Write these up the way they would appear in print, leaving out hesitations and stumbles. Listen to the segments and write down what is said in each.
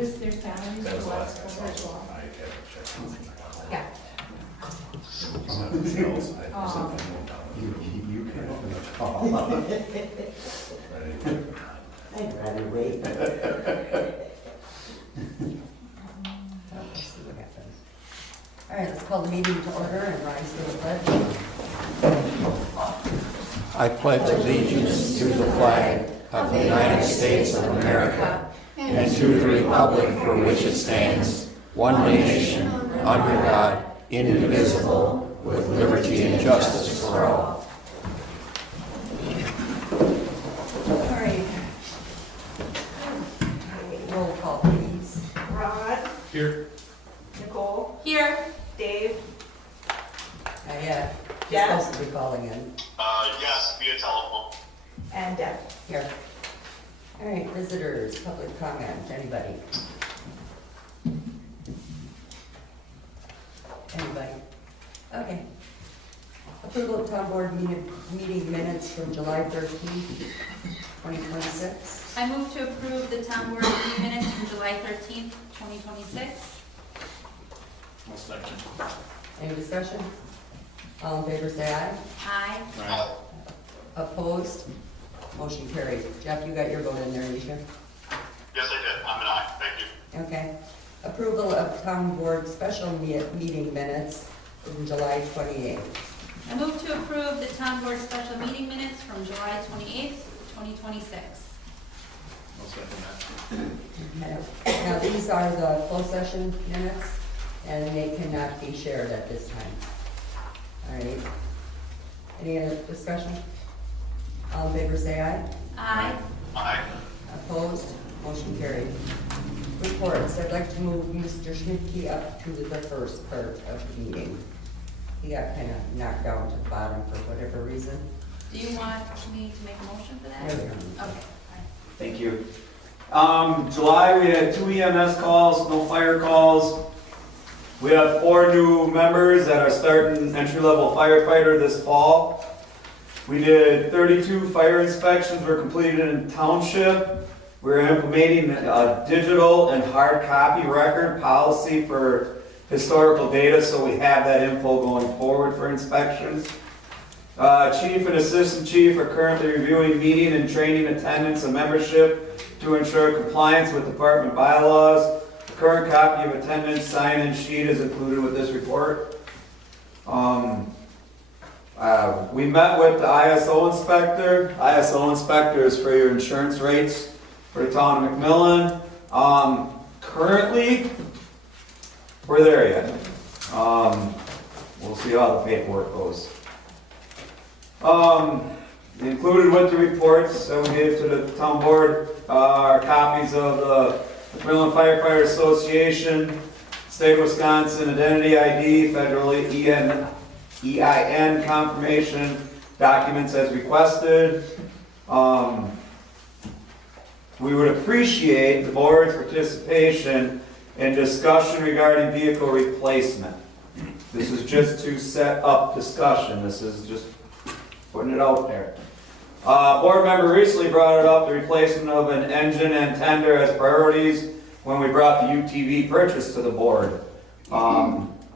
This, their salaries That was for the last last quarter as well. I haven't checked. Yeah. Something else, I was something You can open the call. ready. I'd rather wait. Let's see what happens. All right, let's call the meeting to order and rise to the pledge. I pledge allegiance to the flag of the United States of America and to the republic for which it stands, one nation, under God, indivisible, with liberty and justice for all. All right. Roll call, please. Rod, Here. Nicole, Here. Dave, Yeah, you're Jeff? supposed to be calling in. Yes, via telephone. and Deb. Here. All right, visitors, public comment, anybody? Anybody? Okay. Approval of town board meeting minutes from July 13th, 2026. I move to approve the town board meeting minutes from July 13th, 2026. One second. Any discussion? All in favor, say aye. Aye. Opposed? Motion carried. Jeff, you got your vote in there, Alicia? Yes, I did. I'm an aye. Thank you. Okay. Approval of town board special meeting minutes from July 28th. I move to approve the town board special meeting minutes from July 28th, 2026. One second that. Now, these are the closed session minutes, and they cannot be shared at this time. All right. Any other discussion? All in favor, say aye. Aye. Aye. Opposed? Motion carried. Reports. I'd like to move Mr. Schmidtke up to the first part of the meeting. He got kind of knocked down to the bottom for whatever reason. Do you want me to make a motion for that? There we go. Okay. All right. Thank you. July, we had 2 EMS calls, no fire calls. We have 4 new members that are starting entry-level firefighter this fall. We did 32 fire inspections were completed in township. We're implementing a digital and hard copy record policy for historical data, so we have that info going forward for inspections. Chief and assistant chief are currently reviewing meeting and training attendance and membership to ensure compliance with department bylaws. The current copy of attendance sign-in sheet is included with this report. We met with the ISO inspector. ISO inspector is for your insurance rates for the town of McMillan. Currently, we're there yet. We'll see how the paperwork goes. Included with the reports that we gave to the town board are copies of the McMillan Firefighter Association, State of Wisconsin Identity ID, Federal EIN confirmation documents as requested. We would appreciate the board's participation in discussion regarding vehicle replacement. This is just to set up discussion. This is just putting it out there. Board member recently brought it up, the replacement of an engine and tender as priorities when we brought the UTV purchase to the board.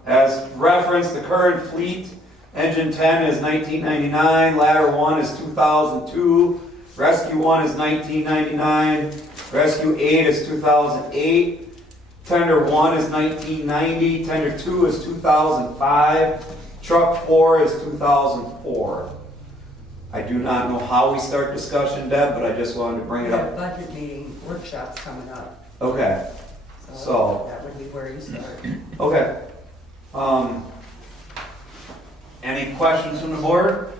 As referenced, the current fleet, engine 10 is 1999, ladder 1 is 2002, rescue 1 is 1999, rescue 8 is 2008, tender 1 is 1990, tender 2 is 2005, truck 4 is 2004. I do not know how we start discussion, Deb, but I just wanted to bring We it have up. budget meeting workshops coming up. Okay, So- That would be where you start. okay. Any questions from the board?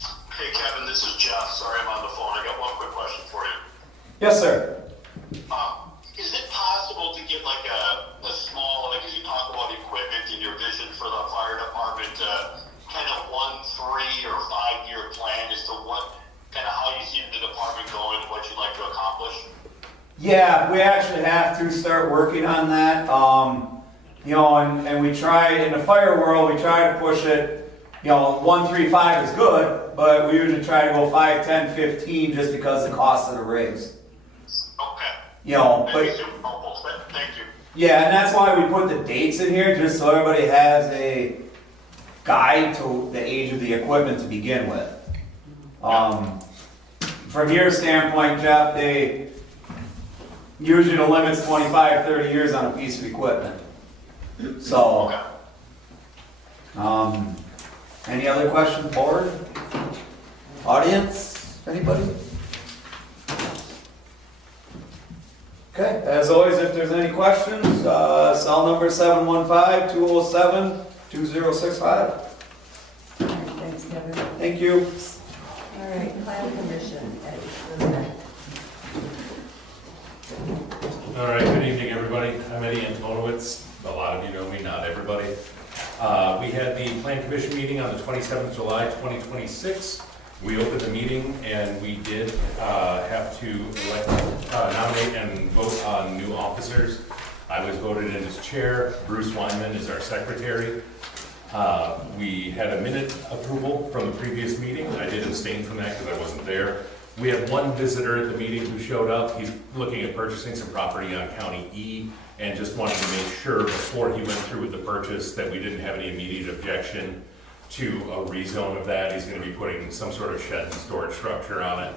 Hey, Kevin, this is Jeff. Sorry I'm on the phone. I got one quick question for you. Yes, sir. Is it possible to get like a small, like as you talk about equipment and your vision for the fire department, kind of 1, 3, or 5-year plan as to what, kind of how you see the department going and what you'd like to accomplish? Yeah, we actually have to start working on that. You know, and we try, in the fire world, we try to push it, you know, 1, 3, 5 is good, but we usually try to go 5, 10, 15 just because the cost of the rigs. Okay. You know, That'd but be super helpful, Yeah, and that's why we put the dates in here, just so everybody has a guide to the age of the equipment to begin with. From your standpoint, Jeff, they, usually the limit's 25, 30 years on a piece of equipment. So, Okay. any other questions, board? Audience, anybody? Okay, as always, if there's any questions, cell number 715-207-2065. All right, thanks, Kevin. Thank you. All right, plan commission, Eddie, go ahead. All right, good evening, everybody. I'm Eddie Antonowitz. A lot of you know me, not everybody. We had the Plan Commission meeting on the 27th of July, 2026. We opened the meeting and we did have to nominate and vote on new officers. I was voted in as chair. Bruce Weinman is our secretary. We had a minute approval from the previous meeting. I did abstain from that because I wasn't there. We had one visitor at the meeting who showed up. He's looking at purchasing some property on County E and just wanted to make sure before he went through with the purchase that we didn't have any immediate objection to a rezone of that. He's going to be putting some sort of shed and storage structure on it.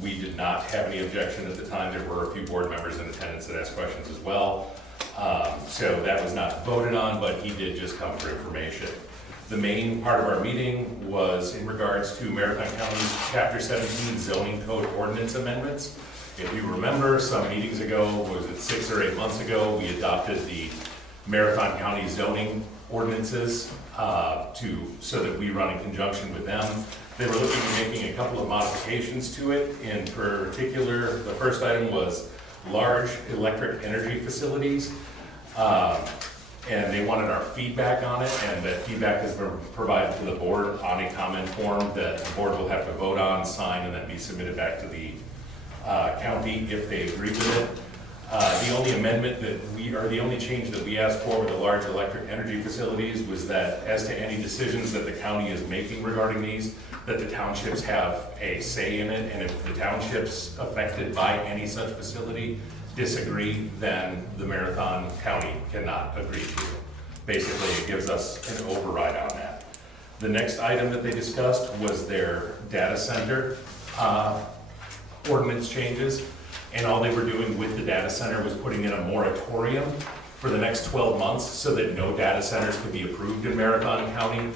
We did not have any objection at the time. There were a few board members in attendance that asked questions as well. So that was not voted on, but he did just come for information. The main part of our meeting was in regards to Marathon County's Chapter 17 zoning code ordinance amendments. If you remember, some meetings ago, was it 6 or 8 months ago, we adopted the Marathon County zoning ordinances so that we run in conjunction with them. They were looking at making a couple of modifications to it. In particular, the first item was large electric energy facilities. And they wanted our feedback on it, and that feedback has been provided to the board on a comment form that the board will have to vote on, sign, and then be submitted back to the county if they agree with it. The only amendment that the only change that we asked for with the large electric energy facilities was that as to any decisions that the county is making regarding these, that the townships have a say in it, and if the townships affected by any such facility disagree, then the Marathon County cannot agree to it. Basically, it gives us an override on that. The next item that they discussed was their data center ordinance changes, and all they were doing with the data center was putting in a moratorium for the next 12 months so that no data centers could be approved in Marathon County.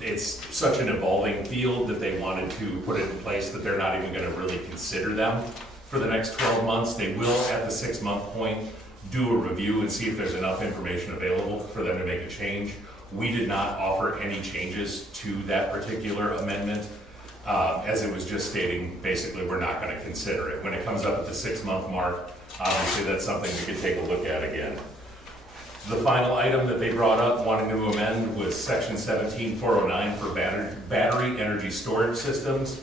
It's such an evolving field that they wanted to put it in place that they're not even going to really consider them for the next 12 months. They will, at the 6-month point, do a review and see if there's enough information available for them to make a change. We did not offer any changes to that particular amendment, as it was just stating, basically, we're not going to consider it. When it comes up at the 6-month mark, obviously that's something we could take a look at again. The final item that they brought up, wanting to amend, was section 17409 for battery energy storage systems.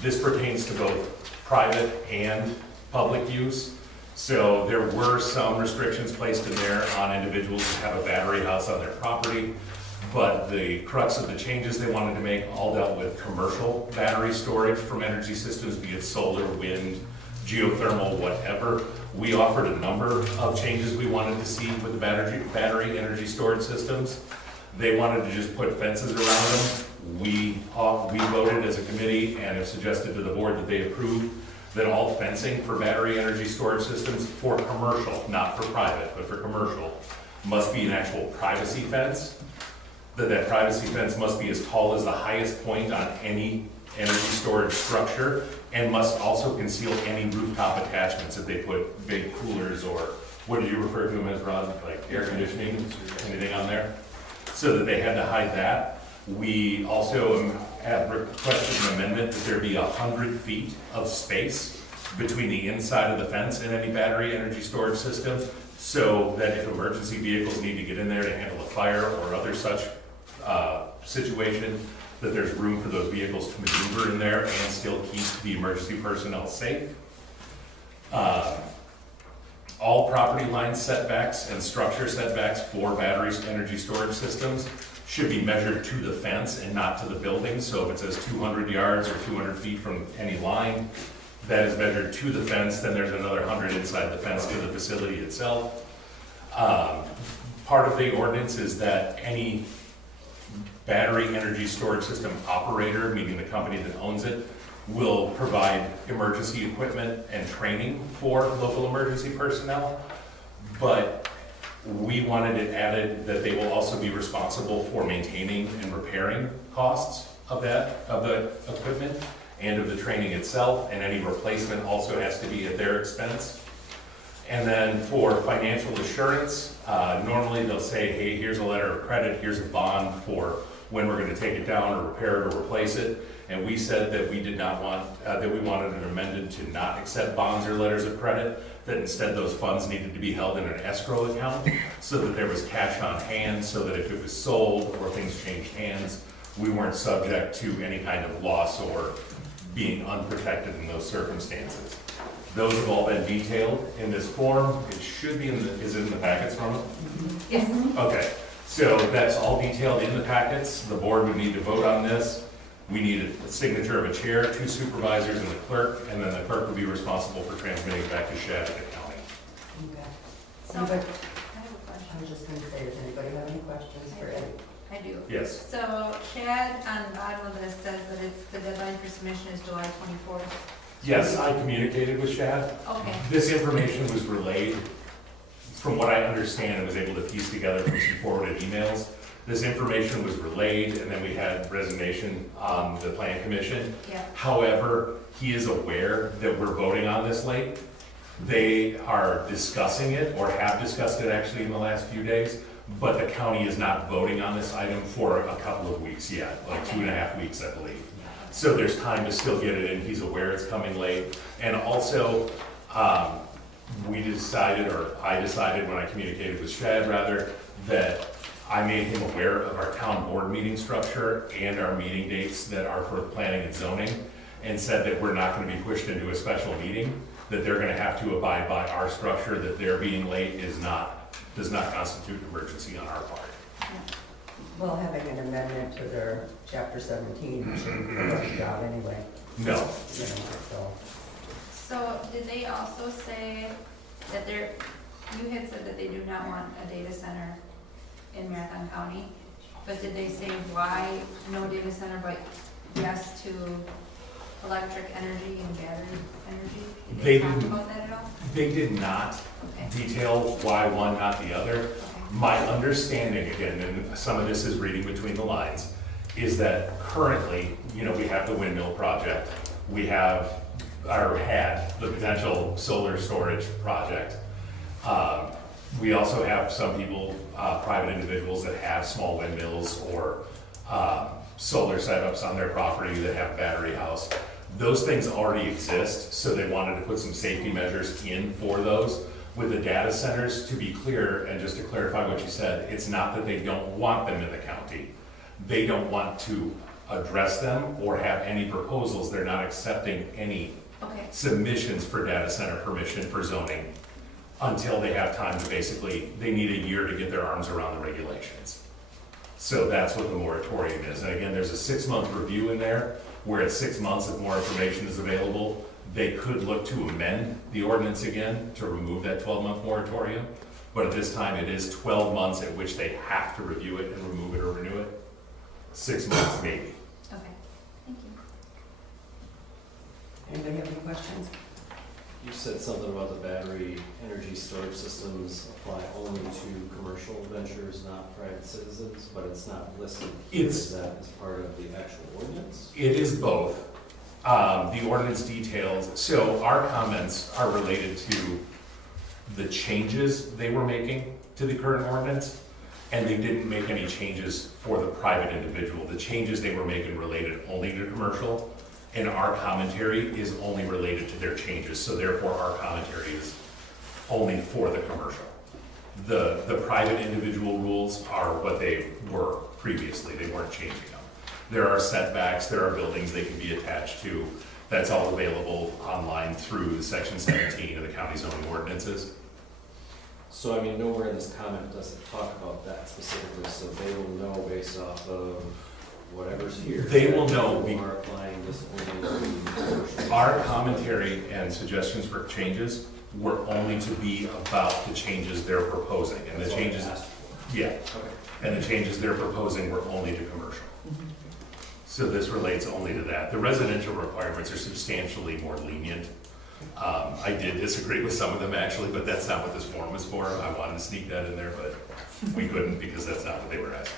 This pertains to both private and public use. So there were some restrictions placed in there on individuals who have a battery house on their property, but the crux of the changes they wanted to make all dealt with commercial battery storage from energy systems, be it solar, wind, geothermal, whatever. We offered a number of changes we wanted to see with the battery energy storage systems. They wanted to just put fences around them. We voted as a committee and have suggested to the board that they approve that all fencing for battery energy storage systems for commercial, not for private, but for commercial, must be an actual privacy fence. That privacy fence must be as tall as the highest point on any energy storage structure and must also conceal any rooftop attachments if they put big coolers or, what did you refer to them as, Rod? Like air conditioning, anything on there? So that they had to hide that. We also have requested an amendment that there be 100 feet of space between the inside of the fence and any battery energy storage system, so that if emergency vehicles need to get in there to handle a fire or other such situation, that there's room for those vehicles to maneuver in there and still keep the emergency personnel safe. All property line setbacks and structure setbacks for battery energy storage systems should be measured to the fence and not to the building. So if it says 200 yards or 200 feet from any line, that is measured to the fence, then there's another 100 inside the fence to the facility itself. Part of the ordinance is that any battery energy storage system operator, meaning the company that owns it, will provide emergency equipment and training for local emergency personnel. But we wanted it added that they will also be responsible for maintaining and repairing costs of the equipment and of the training itself, and any replacement also has to be at their expense. And then for financial assurance, normally they'll say, hey, here's a letter of credit, here's a bond for when we're going to take it down or repair it or replace it. And we said that we did not want, that we wanted it amended to not accept bonds or letters of credit, that instead those funds needed to be held in an escrow account so that there was cash on hand, so that if it was sold or things changed hands, we weren't subject to any kind of loss or being unprotected in those circumstances. Those have all been detailed in this form. It should be in the, is it in the packets from it? Yes. Okay, so that's all detailed in the packets. The board would need to vote on this. We need a signature of a chair, 2 supervisors, and the clerk, and then the clerk would be responsible for transmitting it back to Shad at the county. Okay. So, I Anybody- have a question. I was just gonna say, does anybody have any questions for Eddie? I do. Yes. So Chad on the bottom of this says that it's, the deadline for submission is July 24th. Yes, I communicated with Shad. Okay. This information was relayed, from what I understand and was able to piece together from some forwarded emails. This information was relayed, and then we had resignation on the plan commission. Yeah. However, he is aware that we're voting on this late. They are discussing it, or have discussed it actually in the last few days, but the county is not voting on this item for a couple of weeks yet, like 2.5 weeks, I believe. So there's time to still get it in. He's aware it's coming late. And also, we decided, or I decided when I communicated with Shad rather, that I made him aware of our town board meeting structure and our meeting dates that are for planning and zoning, and said that we're not going to be pushed into a special meeting, that they're going to have to abide by our structure, that their being late does not constitute emergency on our part. Well, having an amendment to their chapter 17 shouldn't be a rush job anyway, No. you know, so. So did they also say that they're, you had said that they do not want a data center in Marathon County, but did they say why no data center, but yes to electric energy and battery energy? Did they talk about that at all? They did not Okay. detail why one, not the other. Okay. My understanding, again, and some of this is reading between the lines, is that currently, you know, we have the windmill project, we have, or had, the potential solar storage project. We also have some people, private individuals that have small windmills or solar setups on their property that have a battery house. Those things already exist, so they wanted to put some safety measures in for those. With the data centers, to be clear, and just to clarify what you said, it's not that they don't want them in the county. They don't want to address them or have any proposals. They're not accepting any Okay. submissions for data center permission for zoning until they have time to basically, they need a year to get their arms around the regulations. So that's what the moratorium is. And again, there's a 6-month review in there, where at 6 months, if more information is available, they could look to amend the ordinance again to remove that 12-month moratorium. But at this time, it is 12 months at which they have to review it and remove it or renew it. 6 months maybe. Okay. Thank you. Anybody have any questions? You said something about the battery energy storage systems apply only to commercial ventures, not private citizens, but it's not listed here. It's- Is that as part of the actual ordinance? It is both. The ordinance details, so our comments are related to the changes they were making to the current ordinance, and they didn't make any changes for the private individual. The changes they were making related only to commercial, and our commentary is only related to their changes, so therefore our commentary is only for the commercial. The private individual rules are what they were previously, they weren't changing them. There are setbacks, there are buildings they can be attached to. That's all available online through section 17 of the county zoning ordinances. So I mean, nowhere in this comment does it talk about that specifically, so they will know based off of whatever's here. They will know. We are applying this only to commercial. Our commentary and suggestions for changes were only to be about the changes they're proposing, and the That's what I changes, asked for. yeah, Okay. and the changes they're proposing were only to commercial. So this relates only to that. The residential requirements are substantially more lenient. I did disagree with some of them actually, but that's not what this form was for. I wanted to sneak that in there, but we couldn't because that's not what they were asking.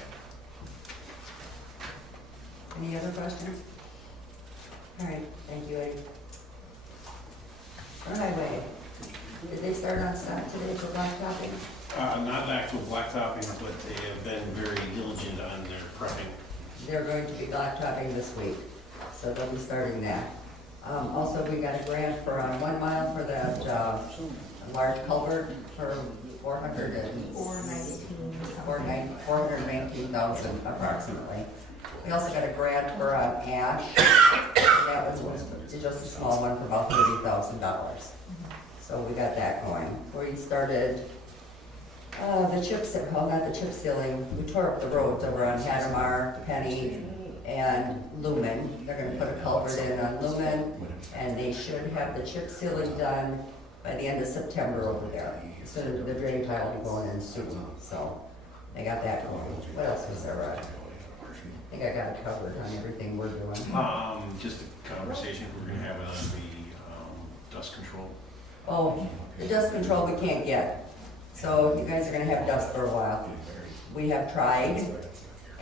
Any other questions? All right, thank you, Eddie. Highway, did they start on site today for blacktopping? Not actual blacktopping, but they have been very diligent on their prepping. They're going to be blacktopping this week, so they'll be starting that. Also, we got a grant for 1 mile for that, large culvert for $419,000 approximately. We also got a grant for ash. That was just a small one for about $30,000. So we got that going. We started the chips, well, not the chip sealing. We tore up the roads over on Hadamar, Penny, and Lumen. They're going to put a culvert in on Lumen, and they should have the chip sealing done by the end of September over there. So the drain tile will be going in soon. So they got that going. What else was there? I think I got it covered on everything we're doing. Just a conversation we're gonna have on the dust control. Oh, the dust control we can't get. So you guys are gonna have dust for a while. We have tried,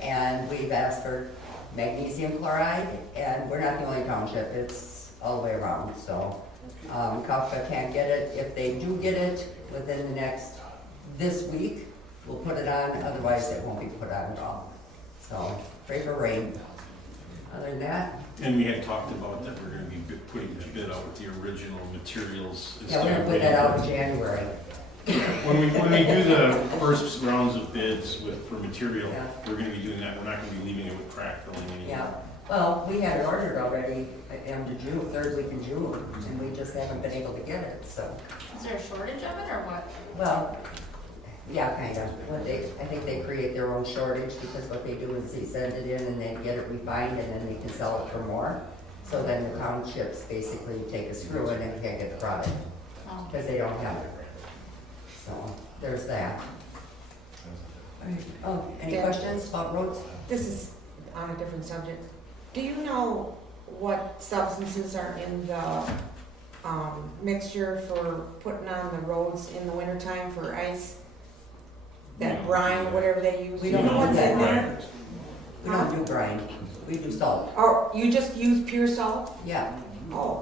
and we've asked for magnesium chloride, and we're not the only township, it's all the way around, so. Kafka can't get it. If they do get it within this week, we'll put it on, otherwise it won't be put on at all. So, pray for rain. Other than that, And we had talked about that we're gonna be putting the bid out with the original materials. yeah, we're gonna put that out in January. When we do the first rounds of bids for material, Yeah. we're gonna be doing that. We're not gonna be leaving it with crack filling anymore. Yeah, well, we had it ordered already at the end of June, third week in June, and we just haven't been able to get it, so. Is there a shortage of it or what? Well, yeah, kind of. I think they create their own shortage because what they do is they send it in and they get it refined and then they can sell it for more. So then the townships basically take a screw in and can't get the product Oh. because they don't have it. So there's that. Oh, any Yeah. questions about roads? This is on a different subject. Do you know what substances are in the mixture for putting on the roads in the wintertime for ice? That No. brine, whatever they use? We Do you don't know do what's in that. there? We don't do brine, we do salt. Or you just use pure salt? Yeah, Oh,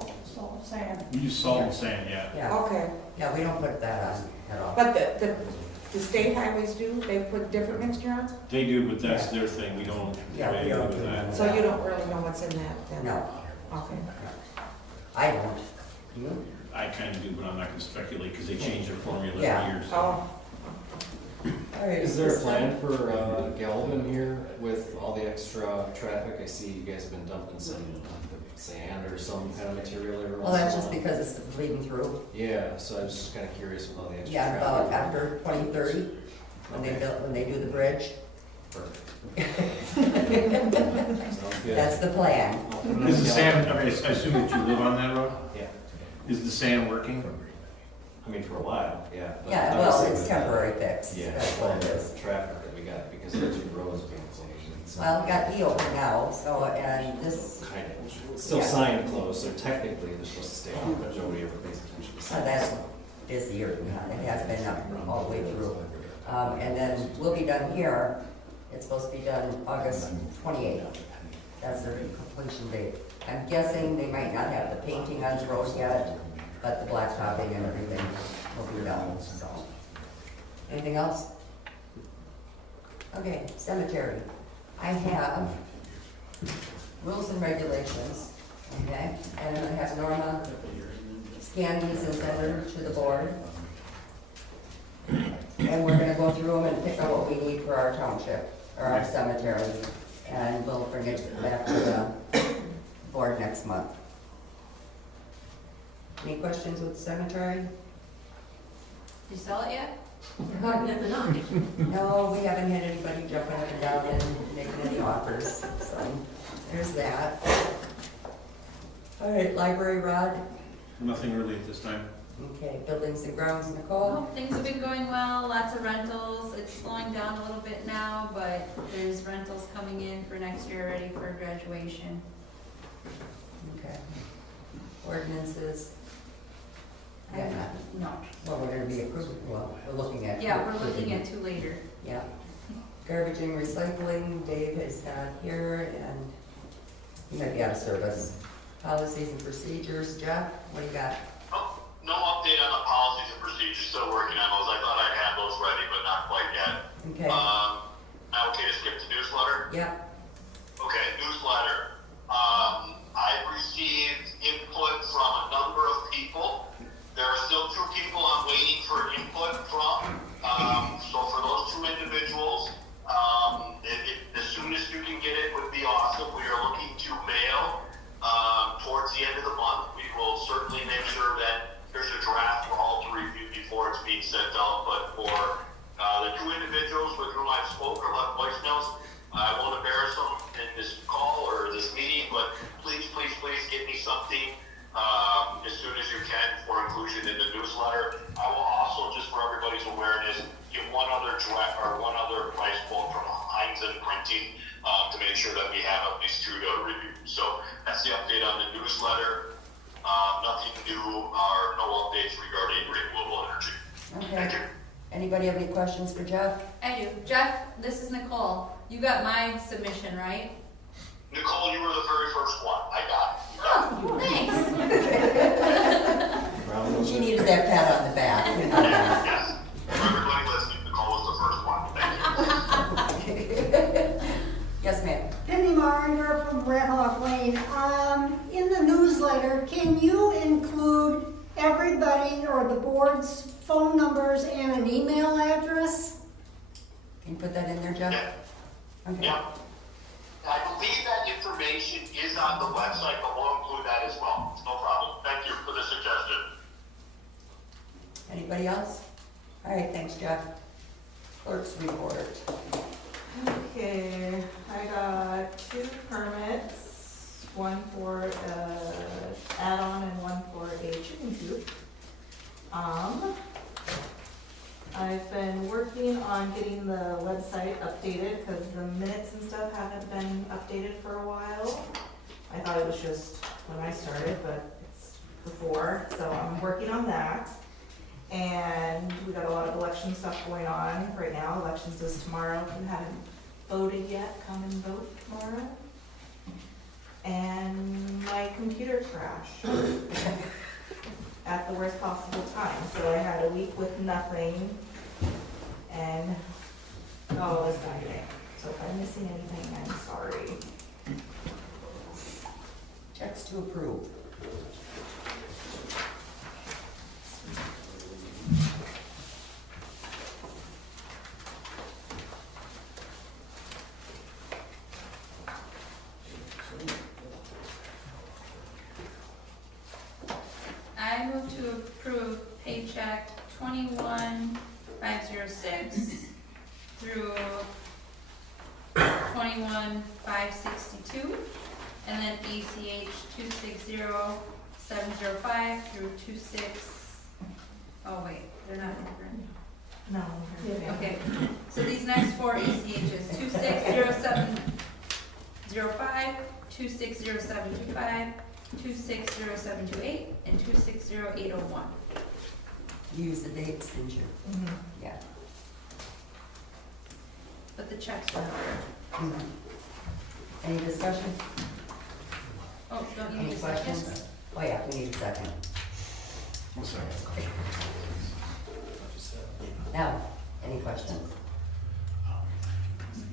We use salt and sand, yeah. yeah, okay. yeah, we don't put that on at all. But the state highways do? They put different mixture on? They do, but that's their thing. We don't Yeah, have we anything don't with do that. that. So you don't really know what's in that then? No, Okay. I don't. You? I kinda do, but I'm not gonna speculate because they change their formula Yeah. every year. So. Oh, All right. Is there a plan for Galvin here with all the extra traffic? I see you guys have been dumping some sand or some kind of material every Well, once that's in a just while. because it's bleeding through. Yeah, so I was just kinda curious with all the extra Yeah, traffic. about after 2030, when they do the bridge. Perfect. Sounds good. That's the plan. Is the sand, I mean, I assume that you live on that road? Yeah, Is the sand working? I mean, for a while, yeah. but Yeah, well, obviously it's with temporary fix. Yeah, That's what it the is. traffic that we got because of the two roads being closed. It's Well, we got E open now, so, and this, kind of, it's still Yeah. signed closed, so technically they're supposed to stay open, but nobody ever pays attention to so signs. that's this year. It has been up all the way through. And then we'll be done here. It's supposed to be done August 28th. That's the completion date. I'm guessing they might not have the painting on the road yet, but the blacktopping and everything will be done, so. Anything else? Okay, cemetery. I have rules and regulations, okay? And I'm gonna have Norma scan these and send them to the board. And we're gonna go through them and pick out what we need for our township, or our cemetery. And we'll bring it back to the board next month. Any questions with the cemetery? You sell it yet? No, we haven't had anybody jumping up and down and making any offers, so there's that. All right, library, Rod. Nothing really at this time. Okay, buildings and grounds, Nicole. Well, things have been going well, lots of rentals. It's slowing down a little bit now, but there's rentals coming in for next year ready for graduation. Okay. Ordinances. Yeah, nothing. No. Well, we're gonna be approving, well, we're looking at. Yeah, we're looking at two later. Yeah. Garbage and recycling, Dave is not here, and he might be out of service. Policies and procedures, Jeff, what do you got? Oh, no update on the policies and procedures, still working on those. I thought I'd have those ready, but not quite yet. Okay, Now, okay to skip the newsletter? yep, Okay, newsletter. I've received input from a number of people. There are still 2 people I'm waiting for input from. So for those 2 individuals, as soon as you can get it would be awesome. We are looking to mail towards the end of the month. We will certainly make sure that there's a draft for all to review before it's being sent out. But for the 2 individuals with whom I've spoke or left voicemails, I won't embarrass them in this call or this meeting, but please get me something as soon as you can for inclusion in the newsletter. I will also, just for everybody's awareness, give one other price quote from Heinz and Printing to make sure that we have at least 2 to review. So that's the update on the newsletter. Nothing new or no updates regarding renewable energy. Thank okay. you. Anybody have any questions for Jeff? I do. Jeff, this is Nicole. You got my submission, right? Nicole, you were the very first one. I got it. Oh, thanks. She needed that pat on the back. You know that. Yes. For everybody listening, Nicole was the first one. Thank you. Yes, ma'am. Penny Maringer from Red Hawk Lane. In the newsletter, can you include everybody or the board's phone numbers and an email address? Can you put that in there, Jeff? Yeah. Okay. Yeah. I believe that information is on the website, but we'll include that as well. No problem. Thank you for the suggestion. Anybody else? All right, thanks, Jeff. Clerk's report. Okay, I got 2 permits, one for add-on and one for a chicken coop. I've been working on getting the website updated because the minutes and stuff haven't been updated for a while. I thought it was just when I started, but it's before, so I'm working on that. And we got a lot of election stuff going on right now. Elections is tomorrow. If you haven't voted yet, come and vote tomorrow. And my computer crashed at the worst possible time. So I had a week with nothing, and oh, it's Saturday. So if I'm missing anything, I'm sorry. Checks to approve. I move to approve paycheck 21,506 through 21,562, and then ACH 260705 through 26. Oh wait, they're not different. No. Okay, so these next 4 ACHs: 260705, 260725, 260728, and 260801. You used the dates, didn't you? Mhm. Yeah. But the checks were not there. Mhm. Any discussion? Oh, don't you Any need a second? questions? Oh, yeah, we need a second. Now, any questions?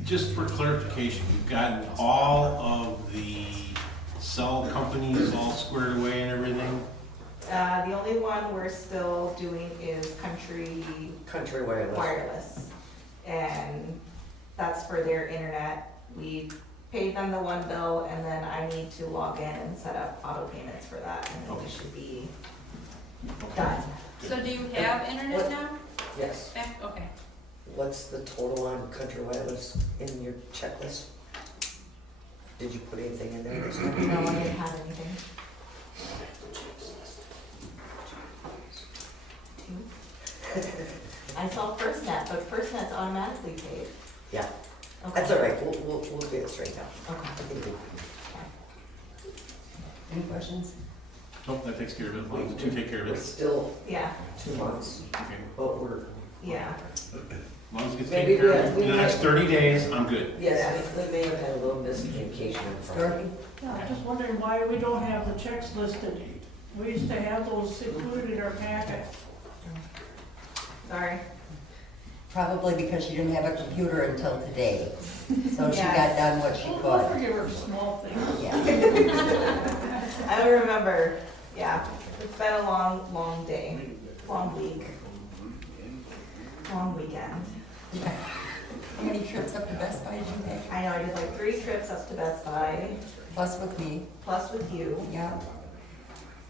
Just for clarification, you've gotten all of the cell companies all squared away and everything? The only one we're still doing is Country wireless. Wireless. And that's for their internet. We paid them the one bill, and then I need to log in and set up auto payments for that, and then we should be done. So do you have internet now? Yes. Okay. What's the total on country wireless in your checklist? Did you put anything in there this time? No, I didn't have anything. I saw FirstNet, but FirstNet's automatically paid. Yeah, Okay. that's all right, we'll get it straightened out. Okay. I think we- Any questions? Nope, that takes care of it. One of the two take care of We're it. still Yeah, 2 months, Okay. but we're, yeah. As long as it gets Maybe taken care of we in the next 30 days, I'm good. yes, we may have had a little miscommunication in front. Dorothy? Yeah, I'm just wondering why we don't have the checks listed. We used to have those included in our packet. Sorry. Probably because she didn't have a computer until today. So she got Yes. done what she We'll could. forgive her small things. Yeah. I don't remember. Yeah, it's been a long day, long week, long weekend. How many trips up to Best Buy did you make? I know, I did like 3 trips up to Best Buy, Plus with me. plus with you, Yeah.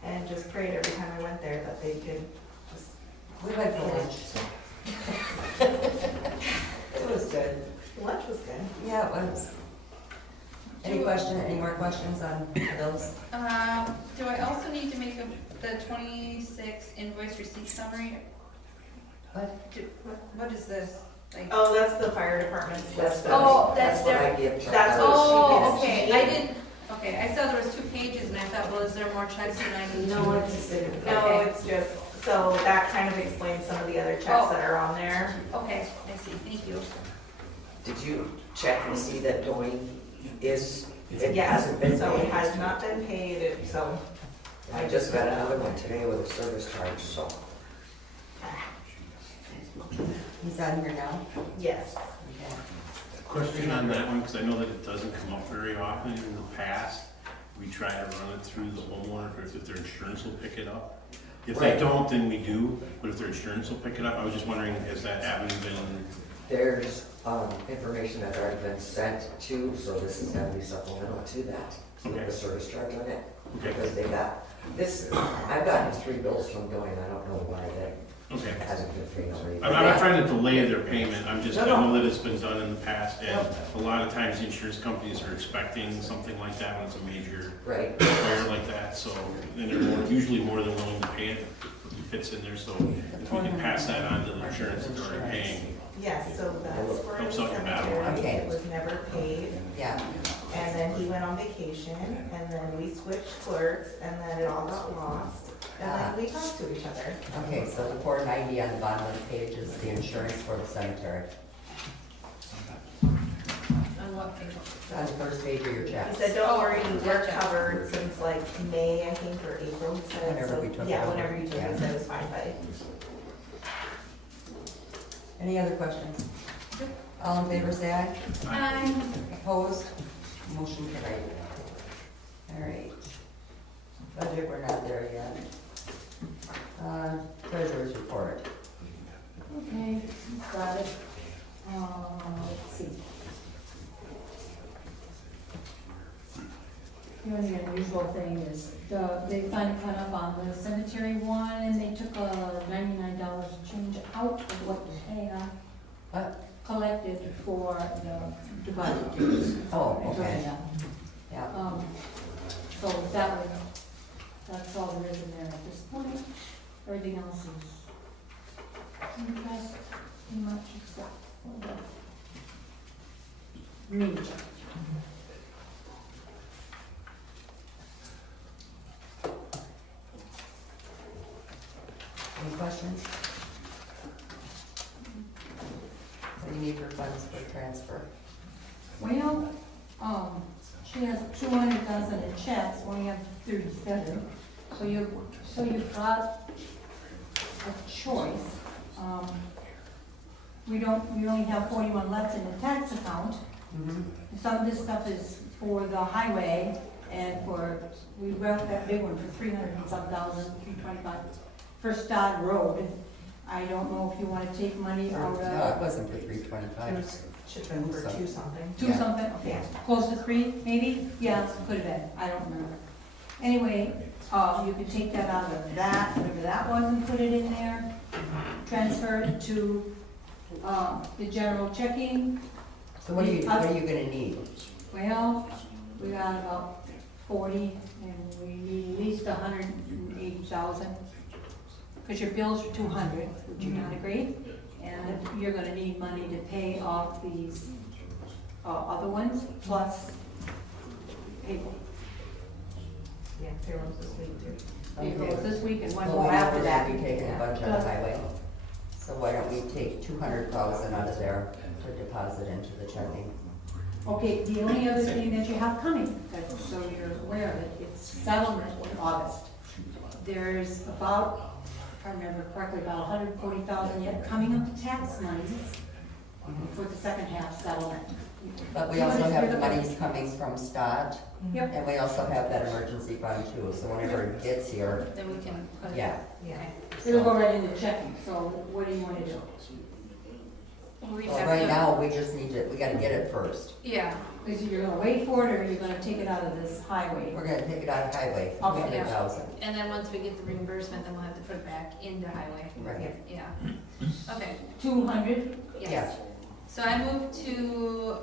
and just prayed every time I went there that they could just, We went for lunch. It was good. lunch was good. Yeah, it was. Any more questions on the bills? Do I also need to make the 26 invoice receipt summary? What? What is this? Like? Oh, that's the fire department's That's list. what, Oh, that's that's what their- I give. that's Chuck. what Oh, she okay, is. I didn't, okay, I saw there was 2 pages and I thought, well, is there more checks than I need to? No, it's just. No, it's just, so that kind of explains some of the other checks Oh. that are on there. Okay, I see, thank you. Did you check and see that Dwayne is, it Yes, hasn't been so it paid? has not been paid, so. I just got another one today with a service charge, so. He's on here now? Yes. Okay. Question on that one, because I know that it doesn't come up very often in the past. We try to run it through the homeowner if their insurance will pick it up. If they Right. don't, then we do, but if their insurance will pick it up, I was just wondering, has that avenue been, There's, information that's already been sent to, so this is gonna be supplemental to that. So Okay. the service charge on it, okay, because they got, this, I've gotten 3 bills from Dwayne, I don't know why that okay. hasn't been paid already. I'm not trying to delay their payment, I No. know that it's been done in the past, and a lot of times the insurance companies are expecting something like that when it's a major Right, fire like that, so, and they're usually more than willing to pay it if it fits in there, so if we can pass that on to the insurance that's already paying. Yes, so that's for the Helps out your battle. cemetery, Okay. it was never paid, Yeah. and then he went on vacation, and then we switched clerks, and then it all got lost, and then we talked to each other. Okay, so the 490 on the bottom of the page is the insurance for the cemetery. On what page? On the first page of your He check. said, don't worry, we're Gotcha. covered since like May, I think, or April, he said. Whenever So, we took it Yeah, over. whenever you took it, Yeah. he said it was fine, but Any other questions? All in favor, say aye. Opposed? Motion carried. All right. Budget, we're not there yet. Treasurer's report. Okay, got it. Let's see. The only unusual thing is, they finally caught up on the cemetery one, and they took $99 change out of what they collected for the budget dues. Oh, okay. Yeah. So that's all there is in there at this point. Everything else is interest, pretty much except for the major. Any questions? What do you need for funds for transfer? Well, she has 200,000 in checks, we only have 37, so you've got a choice. We only have 41 left in the tax account. Some of this stuff is for the highway and we wrote that big one for 300 and some thousand, 325, for Stodd Road. I don't know if you want to take money out No, of. it wasn't for 325. should have been for 2 something. Two Yeah. something, okay, close to 3, maybe? Yeah, could have been, I don't remember. Anyway, you could take that out of that, whatever that was, and put it in there. transfer it to, the general checking. So what are you gonna need? Well, we got about 40, and we need at least 180,000. Because your bills are 200, would you not agree? And you're gonna need money to pay off these, other ones, plus payroll. Yeah, payroll's this week too. Payroll's this week and one Well, more we know after we're that. gonna be taking a bunch on the highway. So why don't we take 200,000 out of there to deposit into the checking? Okay, the only other thing that you have coming, so you're aware of it, it's settlement in August. There's about, if I remember correctly, about 140,000 yet coming up to tax monies for the second half settlement. But we also have the monies coming from Stott, Yep. and we also have that emergency fund too, so whenever it gets here, Then we can put it. yeah. Okay. It'll go right into checking, so what do you want to do? We Well, have right to- now, we just need to, we gotta get it first. Yeah, Is you're gonna wait for it, or you're gonna take it out of this highway? We're gonna take it out of highway, Okay. 200,000. and then once we get the reimbursement, then we'll have to put it back into highway. Right. Yeah. Okay, 200? yes. So I move to,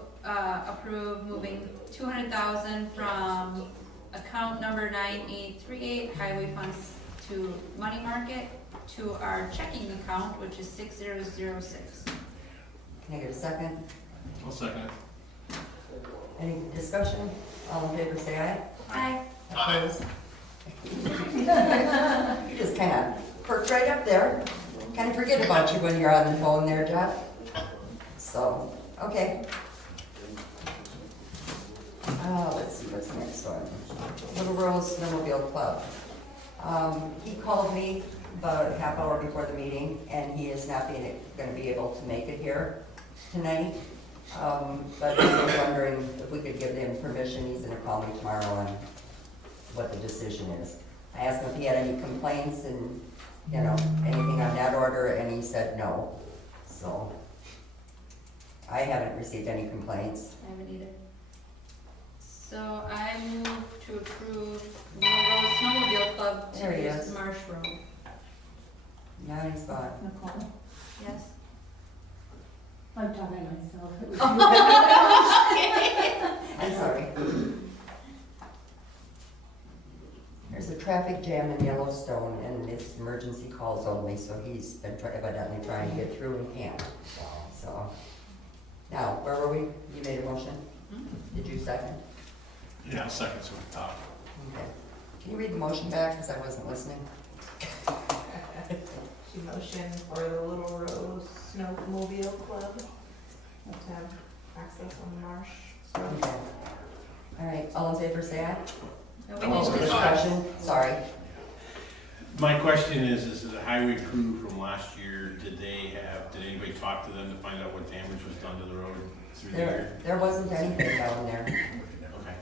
approve moving 200,000 from account number 9838, highway funds, to money market, to our checking account, which is 6006. Can I get a second? I'll second it. Any discussion? All in favor, say aye. Aye. Opposed? You just kinda perked right up there. Kinda forget about you when you're on the phone there, Jeff. So, okay. Let's see, what's the next one? Little Rose Snowmobile Club. He called me about a half hour before the meeting, and he is not gonna be able to make it here tonight. But I was wondering if we could give him permission. He's gonna call me tomorrow on what the decision is. I asked him if he had any complaints and, you know, anything on that order, and he said no. So, I haven't received any complaints. I haven't either. So I move to approve Little Rose Snowmobile Club to There he use is. Marsh Road. Now he's gone. Nicole? Yes? I'm talking myself. It was I'm sorry. There's a traffic jam in Yellowstone, and it's emergency calls only, so he's been evidently trying to get through and can't. So, now, where were we? You made a motion? Did you second? Yeah, I'll second to the top. Okay. Can you read the motion back, because I wasn't listening? She motioned for the Little Rose Snowmobile Club to have access on the marsh. So Okay. All right, all in favor, say aye. No, we Oh, need to- discussion, sorry. My question is the highway crew from last year, did anybody talk to them to find out what damage was done to the road through the year? There wasn't anything down there, Okay,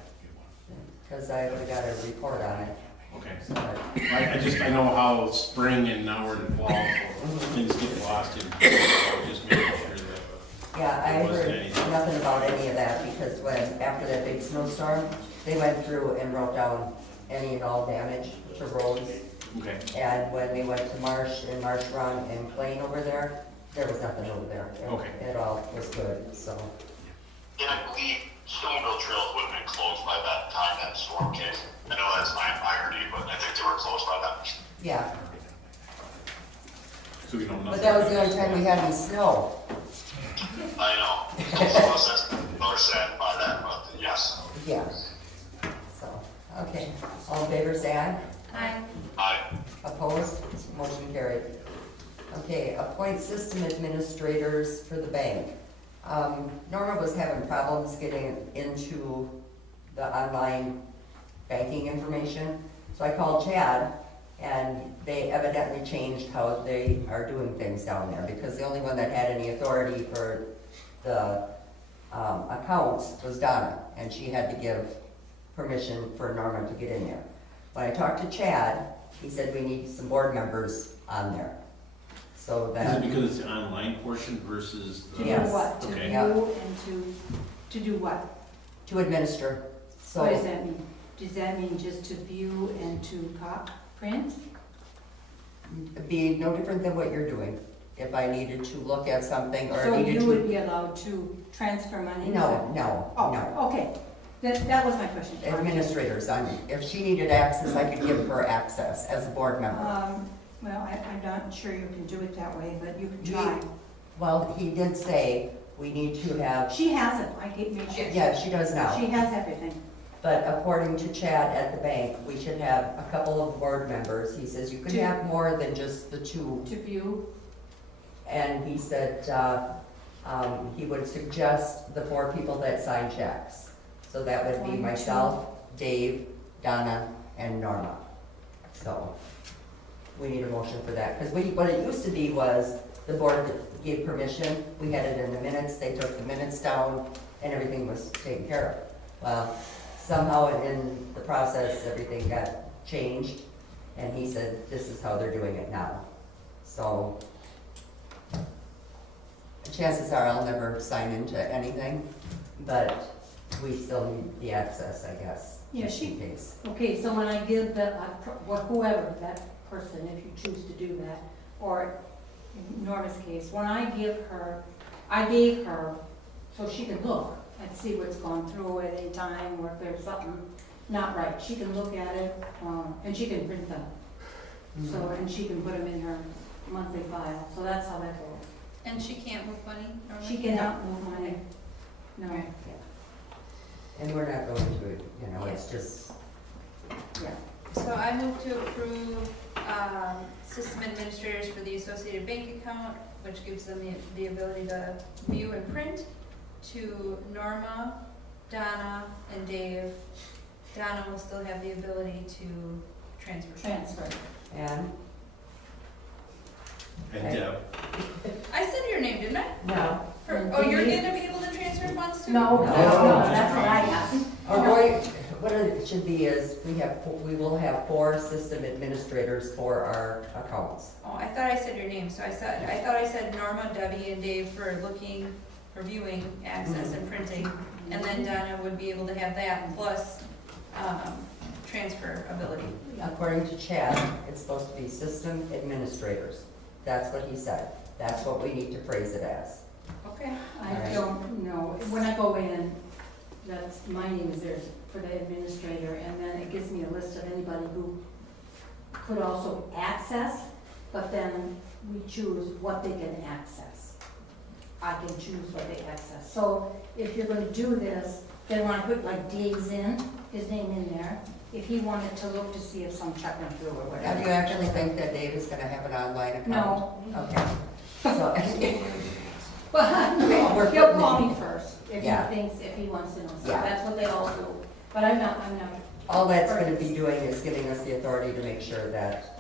because I would've got a report on it. okay. But I know how spring and now we're in fall, things get lost in, so just making sure that. yeah, I There wasn't heard anything. nothing about any of that, because after that big snowstorm, they went through and wrote down any and all damage to roads. Okay, And when we went to Marsh and Marsh Run and Plain over there was nothing over there. Okay. It all was good, so. And I believe snowmobile trails would have been closed by that time that storm came. I know that's my irony, but I think they were closed by that. Yeah, so we know nothing. but that was the only time we had any snow. I know. Some of us are sad by that, but yes. Yeah. So, okay. All in favor, say aye. Aye. Aye. Opposed? Motion carried. Okay, appoint system administrators for the bank. Norma was having problems getting into the online banking information, so I called Chad, and they evidently changed how they are doing things down there, because the only one that had any authority for the accounts was Donna, and she had to give permission for Norma to get in there. When I talked to Chad, he said we need some board members on there. So Is that, it because it's the online portion versus the? To do Yes. what? To Okay. view and to do what? to administer, so. What does that mean? Does that mean just to view and to print? Be no different than what you're doing. If I needed to look at something or So needed you to. would be allowed to transfer money? No, no, Oh, no. okay. That was my question. Administrators, if she needed access, I could give her access as a board member. Well, I'm not sure you can do it that way, but you can try. Well, he did say we need to have, She has it, I made sure. yeah, she does now. She has everything. But according to Chad at the bank, we should have a couple of board members. He says you could Two. have more than just the two. To view, And he said, he would suggest the 4 people that sign checks. So that would be 1, 2. myself, Dave, Donna, and Norma. So, we need a motion for that, because what it used to be was, the board gave permission, we had it in the minutes, they took the minutes down, and everything was taken care of. Well, somehow in the process, everything got changed, and he said, this is how they're doing it now. So, chances are I'll never sign into anything, but we still need the access, I guess. Yeah, just in case. okay, so when I give whoever, that person, if you choose to do that, or in Norma's case, when I gave her so she can look and see what's gone through at any time, or if there's something not right. She can look at it, and she can print them. So, and she can put them in her monthly file, so that's how that goes. And she can't move money? normally? She cannot move money. No, Right. And we're not going to, it's just, yeah. So I move to approve, system administrators for the associated bank account, which gives them the ability to view and print, to Norma, Donna, and Dave. Donna will still have the ability to transfer. and, And Deb, I said your name, didn't I? no. Oh, you're gonna be able to transfer funds too? No, No. that's what I asked. Or what it should be is, we will have 4 system administrators for our accounts. Oh, I thought I said your name, so I thought I said Norma, Debbie, and Dave for viewing, access, and printing, and then Donna would be able to have that plus, transfer ability. According to Chad, it's supposed to be system administrators. That's what he said. That's what we need to phrase it as. Okay. I don't know. When I go in, my name is there for the administrator, and then it gives me a list of anybody who could also access, but then we choose what they can access. I can choose what they access. So if you're gonna do this, then when I put like Dave's his name in there, if he wanted to look to see if some check went through or Now, whatever. do you actually think that Dave is gonna have an online account? No. Okay. So, Well, he'll call me first if Yeah. if he wants to know. So Yeah. that's what they all do. But I'm not. all that's gonna be doing is giving us the authority to make sure that,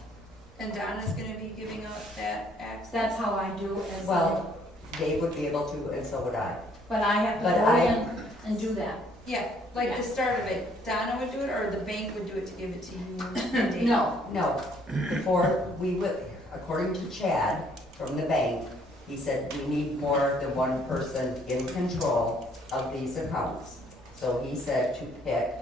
And Donna's gonna be giving up that access? That's how I do as. well, Dave would be able to, and so would I. But I have to But go I- in and do that. Yeah, like the start of it, Donna would do it, or the bank would do it to give it to you and Dave? No, No, before we would, according to Chad from the bank, he said we need more than one person in control of these accounts. So he said to pick,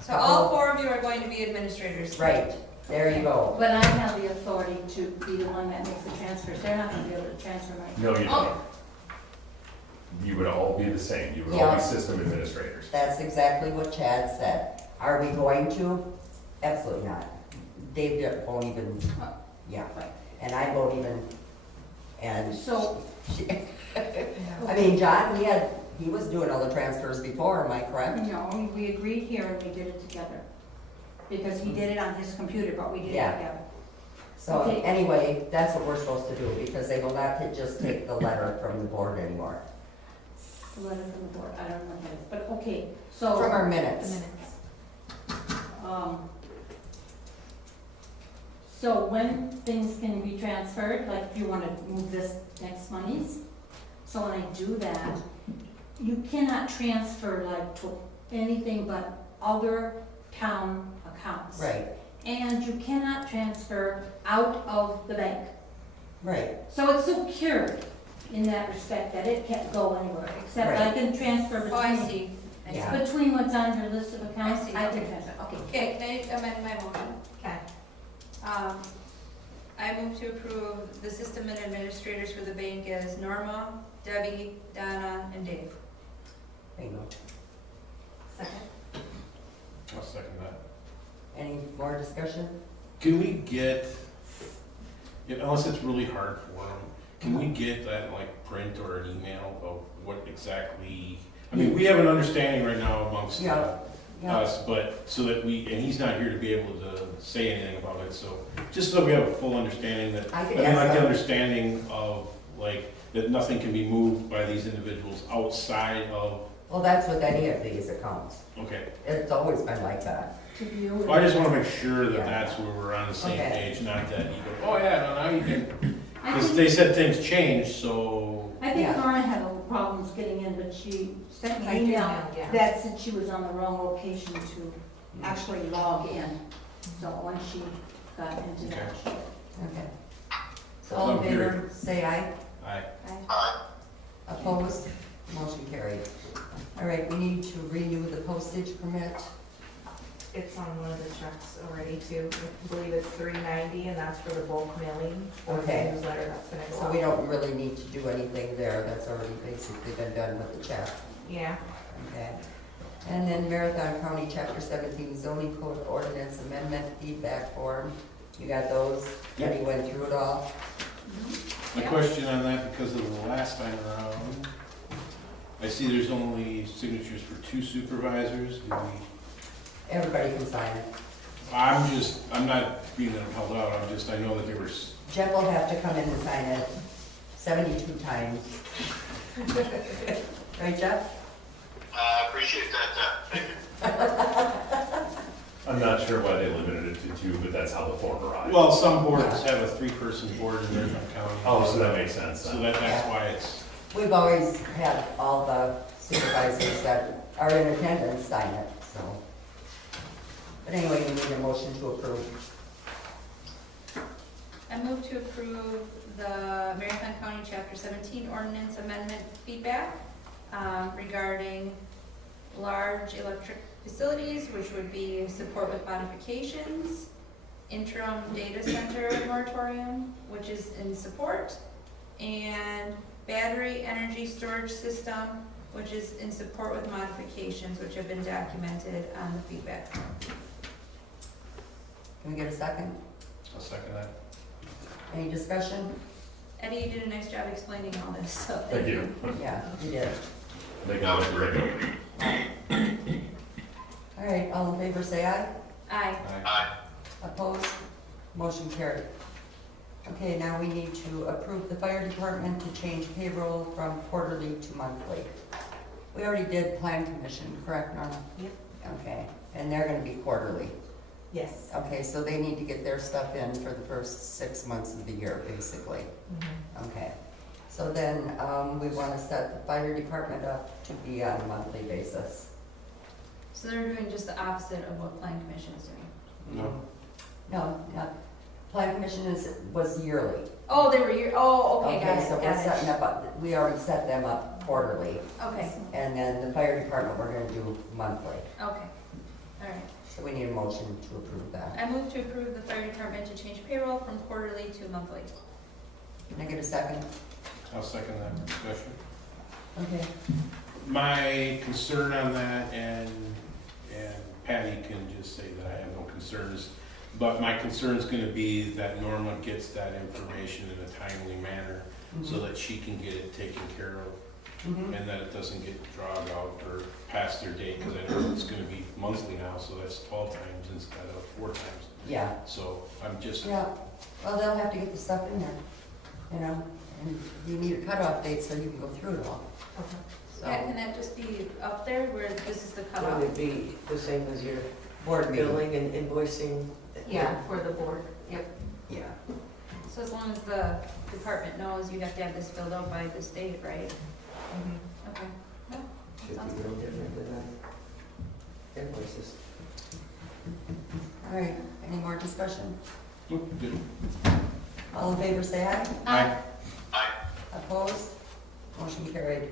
So all 4 of you are going to be administrators? right, there you go. but I have the authority to be the one that makes the transfers. They're not gonna be able to transfer my. No, you don't. You would all be the same. You would all Yeah. be system administrators. That's exactly what Chad said. Are we going to? Absolutely not. Dave won't even, yeah, and I won't even, and So, I mean, John, he was doing all the transfers before, am I correct? no, we agreed here and we did it together. Because he did it on his computer, but we did it Yeah. together. So Okay. anyway, that's what we're supposed to do, because they will not just take the letter from the board anymore. The letter from the board, I don't know what that is, but okay, so. From our minutes. So when things can be transferred, like if you want to move this next monies, so when I do that, you cannot transfer like to anything but other town accounts. Right, And you cannot transfer out of the bank. right, So it's secured in that respect that it can't go anywhere, except I Right. can transfer Oh, I between, see. I see. Yeah. between what's on your list of accounts, I see. I can transfer, okay. Okay, can I amend my motion? Okay. I move to approve the system and administrators for the bank as Norma, Debbie, Donna, and Dave. Bingo. Second. I'll second that. Any more discussion? Can we get, unless it's really hard for them, can we get that like print or an email of what exactly, I mean, we have an understanding right now amongst Yeah. us, but so that we, and he's not here to be able to say anything about it, so just so we have a full understanding that, I I could mean, ask like the them. understanding of like, that nothing can be moved by these individuals outside of, Well, that's with any of these accounts. okay. It's always been like that. To view. Well, I just wanna make sure that Yeah. that's where we're on the same Okay. page, not that you go, oh yeah, no, now you can, I because think, they said things changed, so. I think Yeah. Norma had a little problems getting in, but she sent me I an do email know, yeah. that said she was on the wrong location to actually log in. So once she got into that, she. Okay. So all in I'm favor, say aye. Aye. Opposed? Motion carried. All right, we need to renew the postage permit. It's on one of the checks already too. I believe it's $3.90 and that's for the bulk mailing for the Okay. newsletter that's gonna go So out. we don't really need to do anything there. That's already basically been done with the check. Yeah. Okay. And then Marathon County Chapter 17 zoning code ordinance amendment feedback form. You got those? Yeah. You went through it all? My question on that, because of the last time around, I see there's only signatures for 2 supervisors. Do we, Everybody can sign it. I'm not being held out, I know that there were, Jeff will have to come in and sign it 72 times. Right, Jeff? I appreciate that, thank you. I'm not sure why they limited it to 2, but that's how the form arrived. well, some boards have a 3-person board in Marathon County. Oh, so that makes sense So then. that's why it's, We've always had all the supervisors that are in attendance sign it, so. But anyway, we need a motion to approve. I move to approve the Marathon County Chapter 17 ordinance amendment feedback regarding large electric facilities, which would be support with modifications, interim data center moratorium, which is in support, and battery energy storage system, which is in support with modifications, which have been documented on the feedback form. Can we get a second? I'll second that. Any discussion? Eddie, you did a nice job explaining all this, so Thank you. Yeah, you did. They got it right. All right, all in favor, say aye. Aye. Aye. Opposed? Motion carried. Okay, now we need to approve the fire department to change payroll from quarterly to monthly. We already did plan commission, correct, Norma? Yep. Okay, and they're gonna be quarterly. Yes. Okay, so they need to get their stuff in for the first 6 months of the year, basically. Okay, so then, we wanna set the fire department up to be on a monthly basis. So they're doing just the opposite of what Plan Commission is doing. No. No, plan commission was yearly. Oh, they were okay, got Okay, so it, we're got setting up, we already set them up quarterly, it. Okay, and then the fire department, we're gonna do monthly. okay, all right. So we need a motion to approve that. I move to approve the fire department to change payroll from quarterly to monthly. Can I get a second? I'll second that discussion. Okay. My concern on that, and Patty can just say that I have no concerns, but my concern is gonna be that Norma gets that information in a timely manner so that she can get it taken care of, Mhm. and that it doesn't get dragged out or past their date, because I know it's gonna be monthly now, so that's 12 times instead of 4 times. Yeah, So I'm just, yeah, well, they'll have to get the stuff in there, you know, and you need a cutoff date so you can go through it all. Okay. So, Yeah, can that just be up there where this is the cutoff? Would it be the same as your board meeting. billing and invoicing? Yeah, for the board. Yep. Yeah, So as long as the department knows you have to have this filled out by this date, right? Okay. Yeah, Should sounds be no good. different than that. Invoices. all right, any more discussion? good. All in favor, say aye. Aye. Aye. Opposed? Motion carried.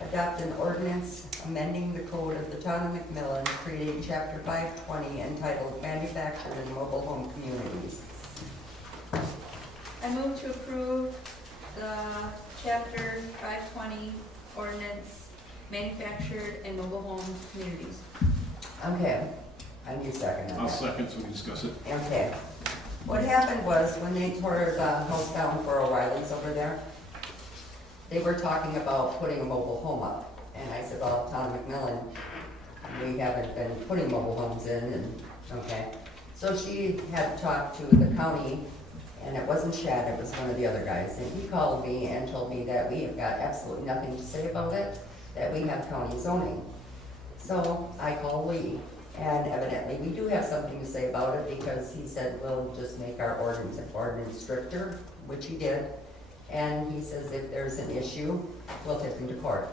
Adopt an ordinance amending the code of the town of McMillan, creating chapter 520 entitled Manufactured and Mobile Home Communities. I move to approve the chapter 520 ordinance, manufactured and mobile home communities. Okay, I need a second on I'll that. second so we can discuss it. Okay. What happened was, when they tore the house down for O'Reilly's over there, they were talking about putting a mobile home up. And I said, well, Town of McMillan, we haven't been putting mobile homes in, and, okay. So she had talked to the county, and it wasn't Shad, it was one of the other guys. And he called me and told me that we have got absolutely nothing to say about it, that we have county zoning. So I called Lee, and evidently we do have something to say about it, because he said, we'll just make our ordinance stricter, which he did. And he says if there's an issue, we'll take them to court.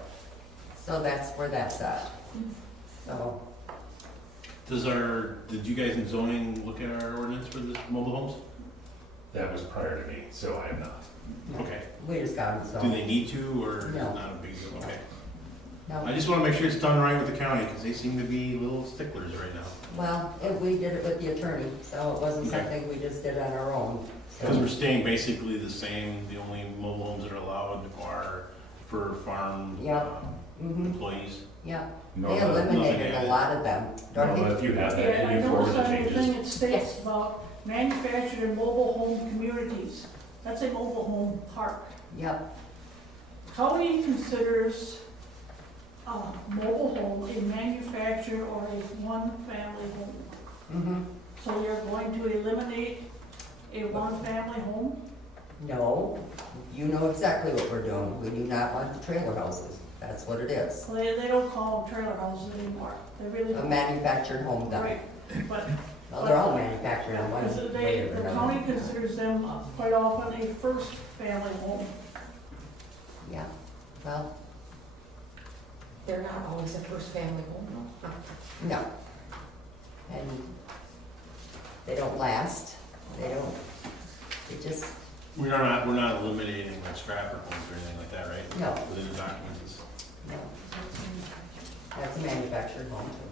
So that's where that's at. So, Did you guys in zoning look at our ordinance for the mobile homes? That was prior to me, so I have not. Okay. we just got them, so. Do they need to, or is it No. not a big deal? Okay. No. I just want to make sure it's done right with the county, because they seem to be little sticklers right now. Well, we did it with the attorney, so it wasn't Okay. something we just did on our own. So- Because we're staying basically the same, the only mobile homes that are allowed are for farm Yep. Mhm. employees. Yeah, No, they nothing eliminated a added. lot of them. No, Dorothy? but if you have that, Yeah, can I you forward noticed the on the thing changes? it states about manufactured and mobile home communities. That's a mobile home park. Yep, County considers a mobile home a manufactured or a one-family home. mhm. So you're going to eliminate a one-family home? No, you know exactly what we're doing. We do not want the trailer houses. That's what it is. Well, they don't call them trailer houses anymore. They really A don't. manufactured home then. Right, but Well, they're all manufactured in one because way or the another. county considers them quite often a first-family home. Yeah, well, They're not always a first family home, no? no. And they don't last. They don't, it just, We're not eliminating like scrapper homes or anything like that, right? No. Within the documents, no. That's a manufactured home too.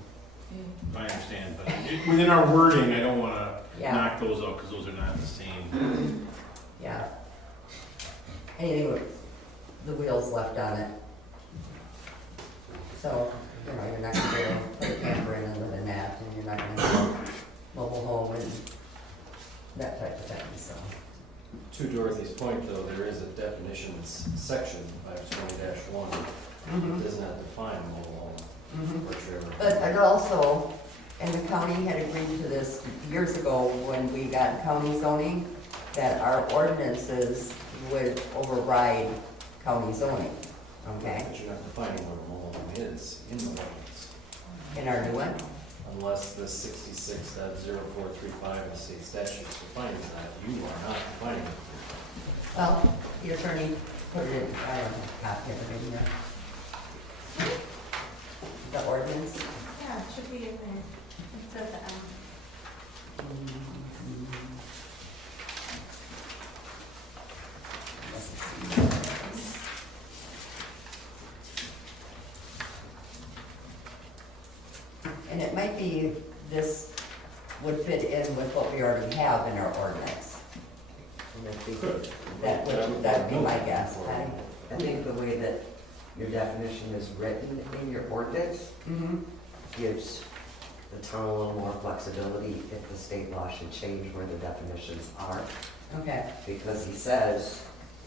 I understand, but within our wording, I don't want to Yeah. knock those out, because those are not the same. Yeah. Anything with the wheels left on it. So, you know, you're not gonna be able to put a camper in and live in that, and you're not gonna have a mobile home and that type of thing, so. To Dorothy's point, though, there is a definitions section, 520-1. It does not define mobile home or trailer. But it also, and the county had agreed to this years ago when we got county zoning, that our ordinances would override county zoning, okay? But you're not defining what a mobile home is in the ordinance, In our new one? unless the 66.0435 of the state statutes defines that. You are not defining it. Well, the attorney put it in, I don't have a copy of it in there. The ordinance. Yeah, it should be in there. It's at the end. And it might be this would fit in with what we already have in our ordinance. That'd be my guess. I think the way that your definition is written in your ordinance Mm-hmm. gives the town a little more flexibility if the state law should change where the definitions are. Okay, Because he says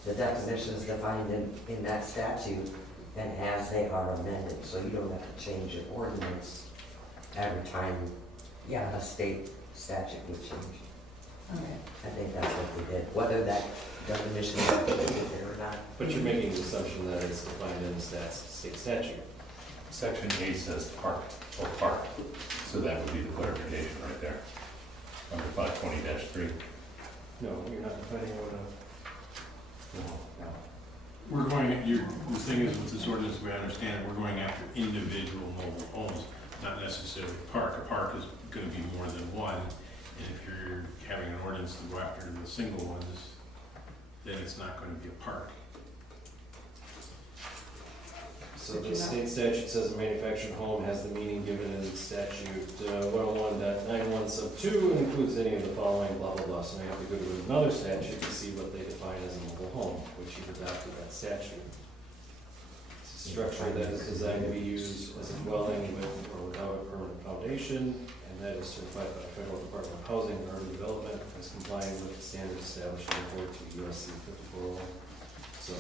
the definitions defined in that statute and as they are amended, so you don't have to change your ordinance every time yeah, a state statute would change. okay. I think that's what they did, whether that definition is included there or not. But you're making the assumption that it's defined in the state statute. Section 8 says park, or park, so that would be the clarification right there, under 520-3. No, you're not defining what We're going, the thing is with this ordinance, we understand, we're going after individual mobile homes, not necessarily a park. A park is gonna be more than one, and if you're having an ordinance to go after the single ones, then it's not gonna be a park. So the state statute says a manufactured home has the meaning given in statute 101.91 sub 2 and includes any of the following, blah, blah, blah. So I have to go to another statute to see what they define as a mobile home, which you've adopted that statute. It's a structure that is designed to be used as a dwelling with or without a permanent foundation, and that is certified by the Federal Department of Housing and Urban Development as complying with the standards established in accordance with USC 5401. So,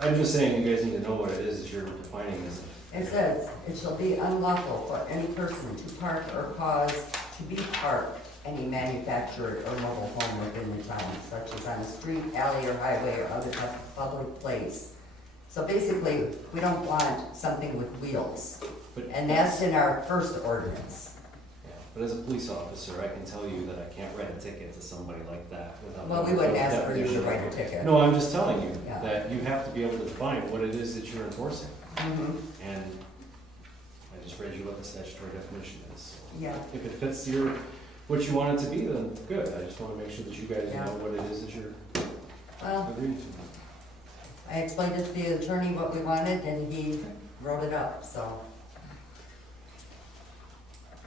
I'm just saying you guys need to know what it is that you're defining as. It says, it shall be unlawful for any person to park or cause to be parked any manufactured or mobile home within the town, such as on a street, alley, or highway, or other public place. So basically, we don't want something with wheels, and that's in our first ordinance. But as a police officer, I can tell you that I can't write a ticket to somebody like that without. Well, we wouldn't ask for you to write a ticket. No, I'm just telling you Yeah. that you have to be able to define what it is that you're enforcing. Mhm. And I just read you what the statutory definition is. Yeah. If it fits what you want it to be, then good. I just want to make sure that you guys Yeah. know what it is that you're Well, agreeing to. I explained it to the attorney what we wanted, and he wrote it up, so.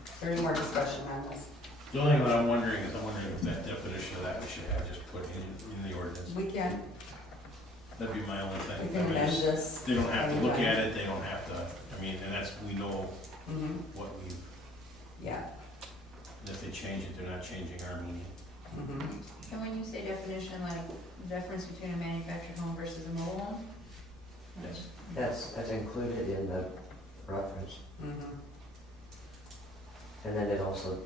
Is there any more discussion on this? The only thing that I'm wondering is, if that definition of that we should have just put in the ordinance. We can, That'd be my only thing. we can amend this. They don't have to look anytime. at it, they don't have to, and that's, we know Mhm. what we, Yeah. and if they change it, they're not changing our meaning. Mhm. And when you say definition, like the difference between a manufactured home versus a mobile home? Yes. That's included in the reference. Mhm. And then it also,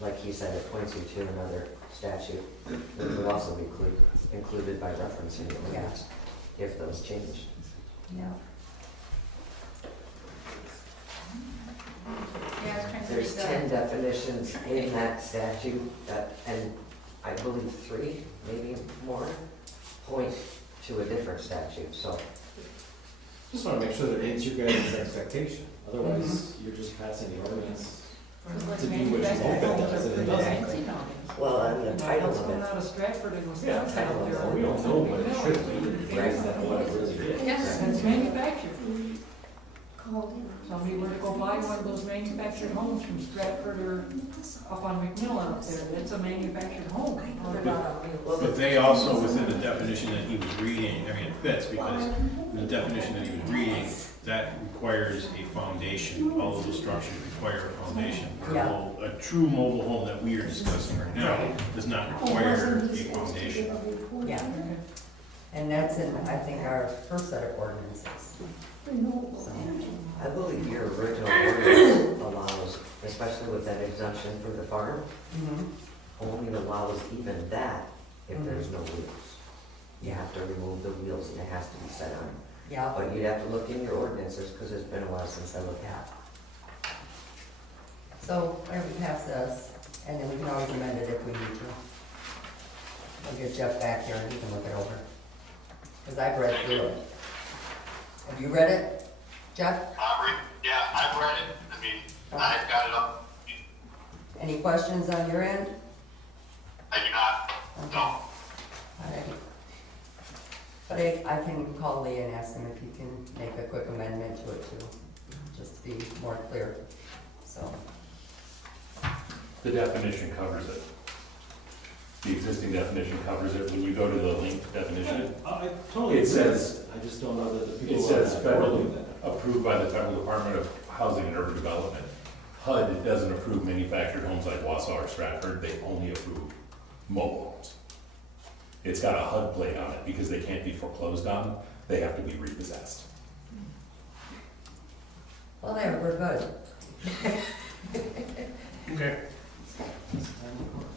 like he said, it points you to another statute that would also be included by reference in the ordinance if those change. Yeah. Yeah, I was trying to There's think 10 definitions in that statute and I believe 3, maybe more, point to a different statute, so. Just want to make sure that it meets your guys' expectation. Otherwise, you're just passing the ordinance to be what you hope it does, and it doesn't. Well, and the title of Coming it. out of Stratford and Yeah, Wisconsin out there. we don't know what it should be. Right. That's what it really is. Yes. It's manufactured. Somebody were to go buy one of those manufactured homes from Stratford or up on McMillan up there, it's a manufactured home. But they also, within the definition that he was reading, it fits, because in the definition that he was reading, that requires a foundation. All of the structures require a foundation. Yeah. A true mobile home that we are discussing right now does not require a foundation. Yeah. And that's in, I think, our first set of ordinances. So, I believe your original ordinance allows, especially with that exemption for the farm, mhm. only allows even that if there's no wheels. You have to remove the wheels and it has to be set on. Yeah. But you'd have to look in your ordinances because it's been a while since I looked at. So, why don't we pass this, and then we can always amend it if we need to. I'll get Jeff back here and he can look it over. Because I've read through it. Have you read it, Jeff? Yeah, I've read it. I've got it up. Any questions on your end? I do not. Okay. All right. But I can call Lee and ask him if he can make a quick amendment to it too, just to be more clear, so. The definition covers it. The existing definition covers it. When you go to the linked definition, I totally it agree. says, I just don't know that the people. it says are federal, doing that. approved by the Federal Department of Housing and Urban Development. HUD doesn't approve manufactured homes like Wausau or Stratford, they only approve mobile homes. It's got a HUD plate on it because they can't be foreclosed on, they have to be repossessed. Well, there, we're good. Okay.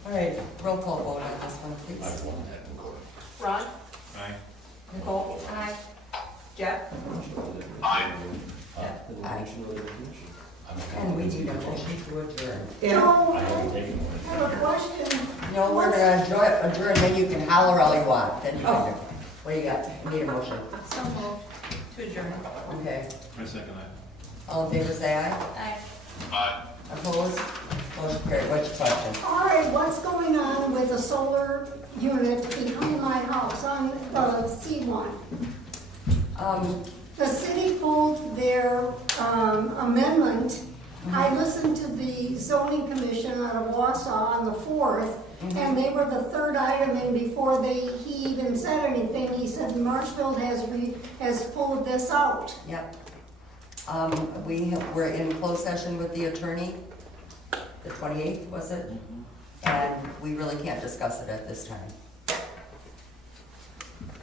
All right, roll call vote on this one, please. I've won that in court. Ron? Aye. Nicole? Aye. Jeff? Aye. The mention of the definition. And we need a motion to adjourn. Yeah. I haven't taken one. I have a question. No, we're gonna adjourn, then you can holler all you want, then you can, what do you got? You need a motion, So moved to adjourn. okay. I second that. All in favor, say aye. Aye. Aye. Opposed? Motion carried, what's your question? All right, what's going on with the solar unit behind my house on the C1? the city pulled their amendment. I listened to the zoning commission out of Wausau on the 4th, and they were the third item, and before he even said anything, he said Marshfield has pulled this out. Yep. We're in closed session with the attorney, the 28th, was it? And we really can't discuss it at this time.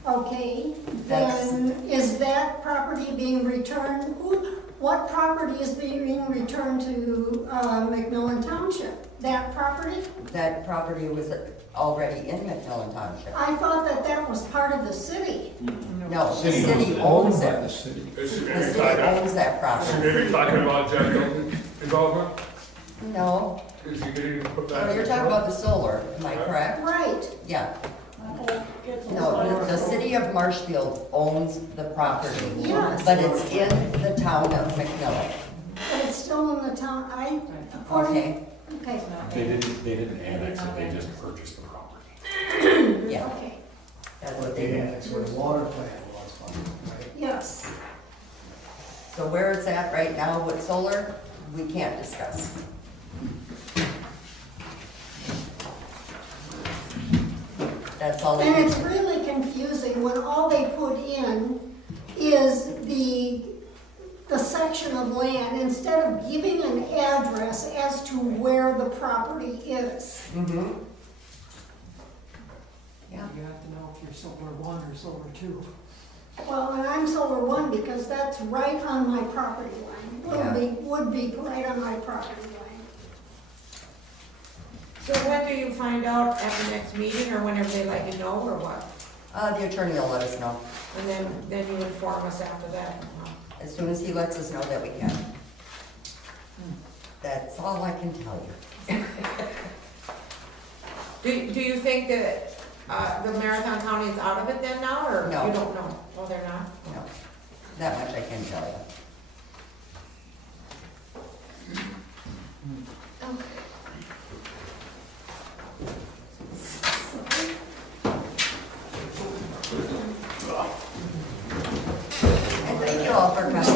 Okay, then is that property being returned? What property is being returned to McMillan Township? That property? That property was already in McMillan Township. I thought that was part of the city. No, the city owns it. The city. The city owns that property. Are you talking about Jack Hilton involvement? No, Is he getting to put that? no, you're talking about the solar, am I correct? Right. Yeah. No, the city of Marshfield owns the property. Yes. But it's in the town of McMillan. But it's still in the town, Okay, okay, They didn't annex it, they just purchased the property. yeah, okay, that's what they did. That's where the water plant was, right? yes. So where it's at right now with solar, we can't discuss. That's all they And do. it's really confusing when all they put in is the section of land instead of giving an address as to where the property is. Mm-hmm. You have to know if you're solar 1 or solar 2. Well, and I'm solar 1 because that's right on my property line. Would be right on my property line. So when do you find out, at the next meeting, or whenever they let you know, or what? The attorney will let us know, And then you inform us after that? as soon as he lets us know that we can. That's all I can tell you. Do you think that the Marathon County is out of it then now, or No. you don't know? Well, they're not? No, that much I can tell you. And thank you all for coming.